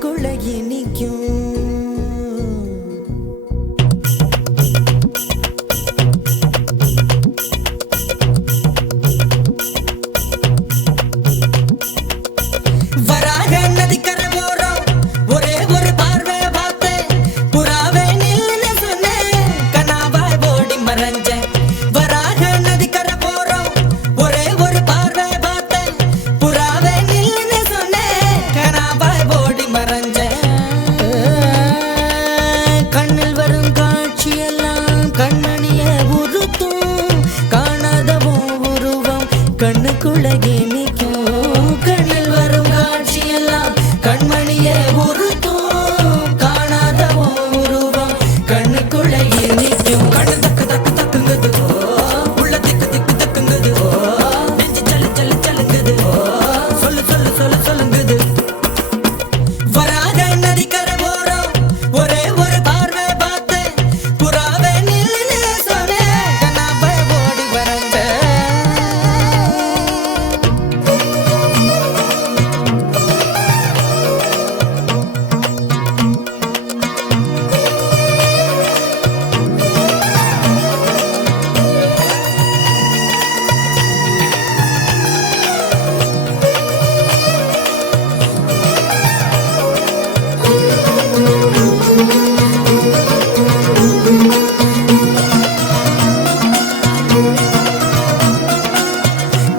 கண்ணுக்குள்ள இனிக்கும். வராக நதிக்கரை போறோம், ஒரே ஒரு பார்வை பார்த்தேன், புறாவே நில்லுன்னு சொன்னேன், கனாவாய் ஓடி மறைஞ்சேன். வராக நதிக்கரை போறோம், ஒரே ஒரு பார்வை பார்த்தேன், புறாவே நில்லுன்னு சொன்னேன், கனாவாய் ஓடி மறைஞ்சேன். கண்ணில் வரும் காட்சியெல்லாம் கண்மணிய உறுத்தும், காணாதவும் உருவம் கண்ணுக்குள்ள இனிக்கும். கண்ணில் வரும் காட்சியெல்லாம் கண்மணிய உறுத்தும், காணாதவும் உருவம் கண்ணுக்குள்ள இனிக்கும். கண்ணு தக்கு தக்கு தக்குங்குது, உள்ள திக்கு திக்கு தக்குங்குது, நெஞ்சு சல்லு சல்லு சல்லுங்குது, சொல்லு சொல்லு சொல்லு சொல்லுங்குது. வராக நதிக்கரை போறோம், ஒரே ஒரு பார்வை பார்த்தேன், புறாவே நில்லுன்னு சொன்னேன், கனாவாய் ஓடி மறைஞ்சேன்.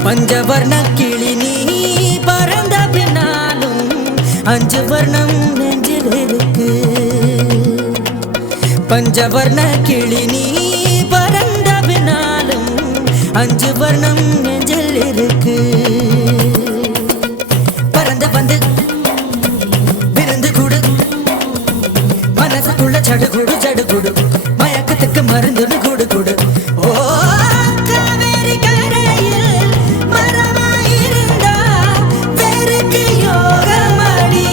பஞ்சவர்ண கிளி நீ பறந்த பின்னாலும் அஞ்சு வர்ணம் நெஞ்சில் இருக்கு. பஞ்சவர்ண கிளி நீ பறந்த பின்னாலும் அஞ்சு வர்ணம் நெஞ்சில் இருக்கு. பறந்து வந்து விருந்து கொடு, மனசுக்குள்ள சடுகுடு சடுகுடு, மயக்கத்துக்கு மருந்துன்னு கொடு கொடு. ஓ காவேரி கரையில் மரமாயிருந்தா வேருக்கு யோகமடி,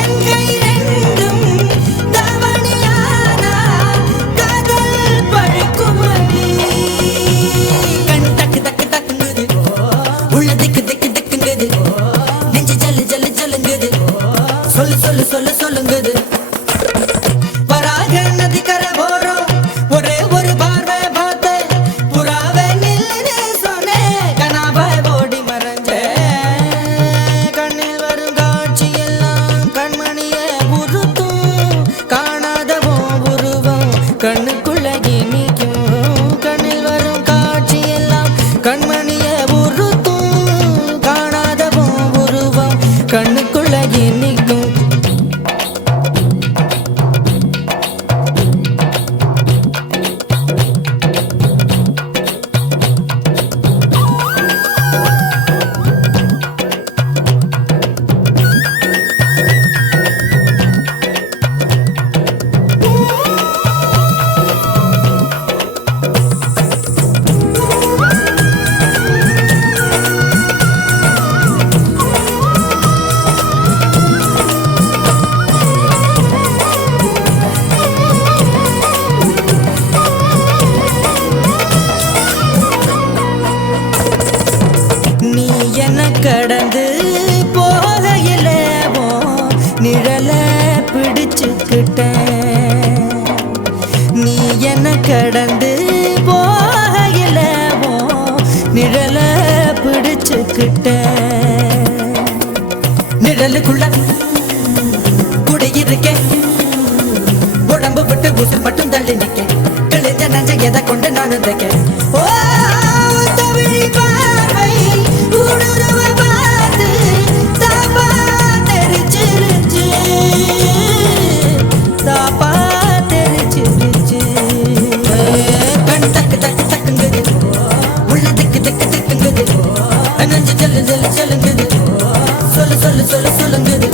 என் கை ரெண்டும் தவணியானா காதல் பழுக்குமடி. கண் தக்கு தக்கு தக்குங்குது, உள்ள திக்கு திக்கு திக்குங்குது, நெஞ்சு ஜல்லு ஜல்லு ஜல்லுங்குது, சொல்லு சொல்லு சொல்லு சொல்லுங்குது. வராக நதிக்கரை போறோம், ஒரே ஒரு பார்வை பார்த்தேன், புறாவே நில்லுன்னு சொன்னேன், கனாவாய் ஓடி மறைஞ்சேன். கண்ணில் வரும் காட்சியெல்லாம் கண்மணிய உறுத்தும், காணாதவும் உருவம் கண்ணுக்குள்ள இனிக்கும். கண்ணில் வரும் காட்சியெல்லாம் கண்மணிய உறுத்தும், காணாதவும் உருவம் கண்ணுக்குள்ள இனிக்கும். நீ என்ன கடந்து போகையில நிழல பிடிச்சுக்கிட்டேன். நீ என்ன கடந்து போகையில நிழல பிடிச்சுக்கிட்டேன். நிழலுக்குள்ள குடியிருக்கேன், உடம்பு விட்டு உசுர் மட்டும் தள்ளி நிற்கேன், கிழிஞ்ச நஞ்ச எதை கொண்டு நான் தைக்கேன். ஓ தமிழ் பார்வை ஊடுருவ பார்த்து தாப்பா தெரிச்சிருச்சு, தாப்பா தெரிச்சிருச்சு. கண் தக்கு தக்கு தக்குங்குது, உள்ள திக்கு திக்கு திக்குங்குது, நெஞ்சு ஜல்லு ஜல்லு ஜல்லுங்குது, சொல்லு சொல்லு சொல்லு சொல்லுங்குது.